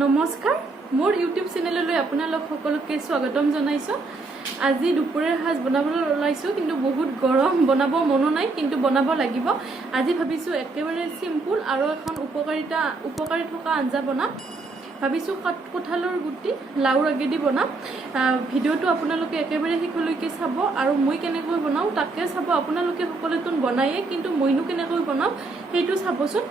নমস্কাৰ মোৰ ইউটিউব চেনেললৈ আপোনালোক সকলোকে স্বাগতম জনাইছো। আজি দুপৰীয়াৰ সাজ বনাবলৈ ওলাইছো, কিন্তু বহুত গৰম, বনাব মনো নাই, কিন্তু বনাব লাগিব। আজি ভাবিছো একেবাৰে সিম্পল আৰু এখন উপকাৰী থকা আঞ্জা বনাম। ভাবিছো কঁঠালৰ গুটি লাউৰ আগেদি বনাম। ভিডিঅ'টো আপোনালোকে একেবাৰে শেষলৈকে চাব আৰু মই কেনেকৈ বনাও তাকে চাব। আপোনালোকে সকলোতোন বনায়ে, কিন্তু মইনো কেনেকৈ বনাও সেইটো চাবচোন।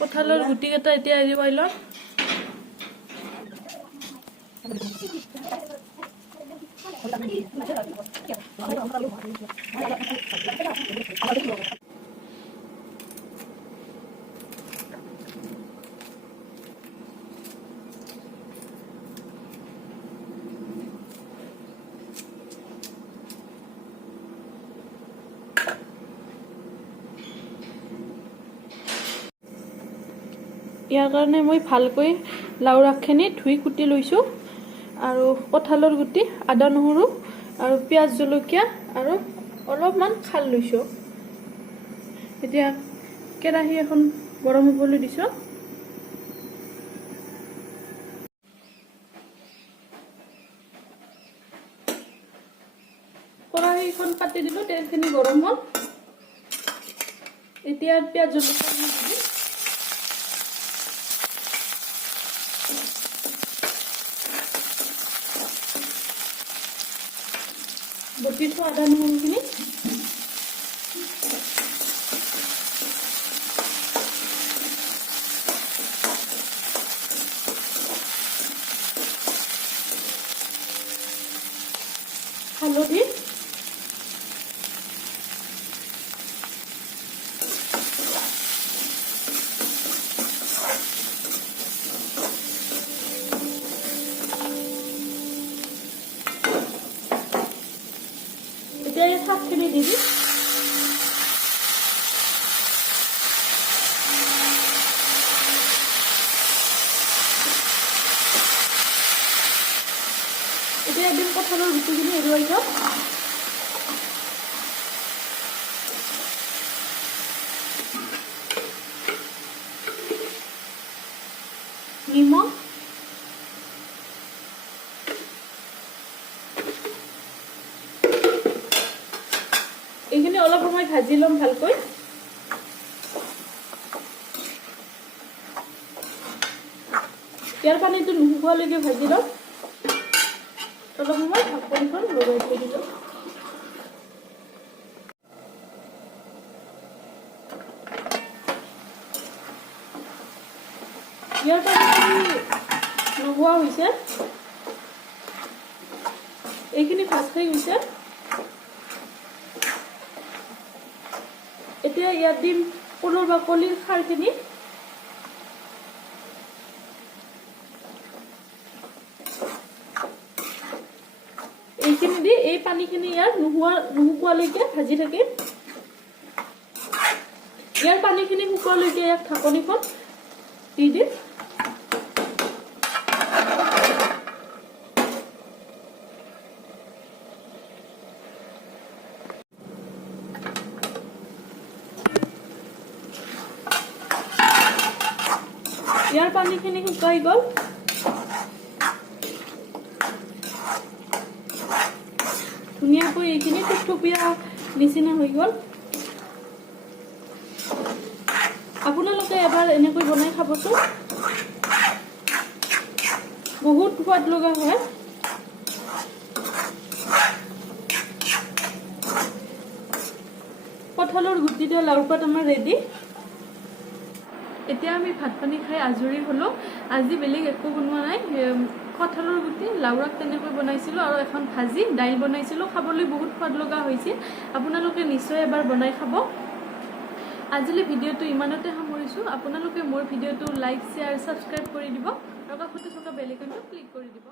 কঁঠালৰ গুটিকেইটা এতিয়া এৰুৱাই লওঁ। ইয়াৰ কাৰণে মই ভালকৈ লাউ আগখিনি ধুই কুটি লৈছোঁ আৰু কঁঠালৰ গুটি, আদা নহৰু আৰু পিঁয়াজ জলকীয়া আৰু অলপমান খাল লৈছোঁ। এতিয়া কেৰাহী এখন গৰম হ'বলৈ দিছোঁ। কেৰাহীখন পাতি দিলোঁ, তেলখিনি গৰম হ'ল। এতিয়া পিঁয়াজ জলকীয়া দি বটিছো আদা নহৰুখিনি। হালধি, এতিয়া এই শাকখিনি দি দিম। এতিয়া এদিন কঁঠালৰ গুটিখিনি এৰুৱাই যাওঁ। নিমখ, এইখিনি অলপ সময় ভাজি ল'ম ভালকৈ। ইয়াৰ পানীটো নুশুকোৱালৈকে ভাজি ল'ম। অলপ সময় ঢাকনিখন লগাই থৈ দিলোঁ। ইয়াৰ পানী নোহোৱা হৈছে, এইখিনি ভাজ খাই গৈছে। এতিয়া ইয়াত দিম কলৰ বাকলিৰ খাৰখিনি। এইখিনি দি এই পানীখিনি ইয়াত নুশুকোৱালৈকে ভাজি থাকিম। ইয়াৰ পানীখিনি শুকোৱালৈকে ইয়াত ঢাকনিখন দি দিম। ইয়াৰ পানীখিনি শুকাই গ'ল। ধুনীয়াকৈ এইখিনি থুপথুপীয়া নিচিনা হৈ গ'ল। আপোনালোকে এবাৰ এনেকৈ বনাই খাবচোন, বহুত সোৱাদ লগা হয়। কঁঠালৰ গুটি দিয়া লাউৰ পাত আমাৰ ৰেডি। এতিয়া আমি ভাত পানী খাই আজৰি হ'লোঁ। আজি বেলেগ একো বনোৱা নাই। কঁঠালৰ গুটি লাউৰ আগ তেনেকৈ বনাইছিলোঁ আৰু এখন ভাজি, দাইল বনাইছিলোঁ। খাবলৈ বহুত সোৱাদ লগা হৈছিল। আপোনালোকে নিশ্চয় এবাৰ বনাই খাব। আজিলৈ ভিডিঅ'টো ইমানতে সামৰিছোঁ। আপোনালোকে মোৰ ভিডিঅ'টো লাইক, শ্বেয়াৰ, ছাবস্ক্ৰাইব কৰি দিব আৰু কাষতে থকা বেল আইকনটো ক্লিক কৰি দিব।